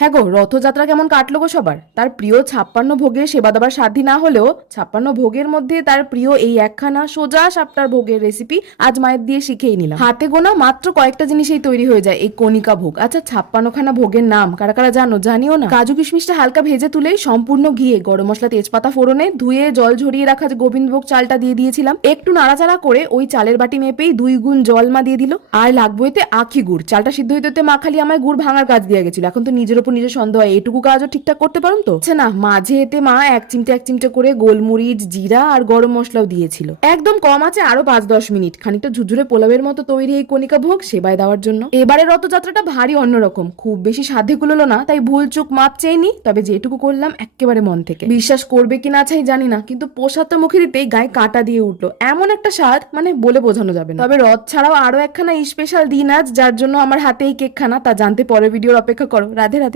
হ্যাঁ গো, রথযাত্রা কেমন কাটলো গো সবার? তার প্রিয় 56 ভোগের সেবা দেবার সাধ্যি না হলেও 56 ভোগের মধ্যে তার প্রিয় এই একখানা সোজা সাপটার ভোগের রেসিপি আজ মায়ের দিয়ে শিখেই নিলাম। হাতে গোনা মাত্র কয়েকটা জিনিসেই তৈরি হয়ে যায় এই কণিকা ভোগ। আচ্ছা, 56খানা ভোগের নাম কারা কারা জানো? জানিও না। কাজু কিশমিশটা হালকা ভেজে তুলে সম্পূর্ণ ঘিয়ে গরম মশলা তেজপাতা ফোড়নে ধুয়ে জল ঝরিয়ে রাখা যে গোবিন্দভোগ চালটা দিয়ে দিয়েছিলাম। একটু নাড়াচাড়া করে ওই চালের বাটি মেপেই 2 গুণ জল মা দিয়ে দিল। আর লাগবে এতে আখি গুড়। চালটা সিদ্ধ হইতে মা খালি আমায় গুড় ভাঙার কাজ দিয়ে গেছিল। এখন তো নিজের উপর নিজের সন্দেহ হয় এটুকু কাজও ঠিকঠাক করতে পারুন তো? আচ্ছা না, মাঝে এতে মা এক চিমটে করে গোলমরিচ, জিরা আর গরম মশলাও দিয়েছিল। একদম কম আছে আরো 5-10 মিনিট খানিকটা ঝুরঝুরে পোলাওয়ের মতো তৈরি এই কণিকা ভোগ সেবায় দেওয়ার জন্য। এবারে রথযাত্রাটা ভারী অন্যরকম, খুব বেশি সাধ্যে কুলোলো না, তাই ভুল চুক মাপ চেয়েনি। তবে যেটুকু করলাম একেবারে মন থেকে। বিশ্বাস করবে কি না চাই জানি না, কিন্তু প্রসাদটা মুখে দিতেই গায়ে কাঁটা দিয়ে উঠলো। এমন একটা স্বাদ মানে বলে বোঝানো যাবে না। তবে রথ ছাড়াও আরো একখানা স্পেশাল দিন আজ, যার জন্য আমার হাতে এই কেকখানা, তা জানতে পরের ভিডিওর অপেক্ষা করো। রাধে রাধে।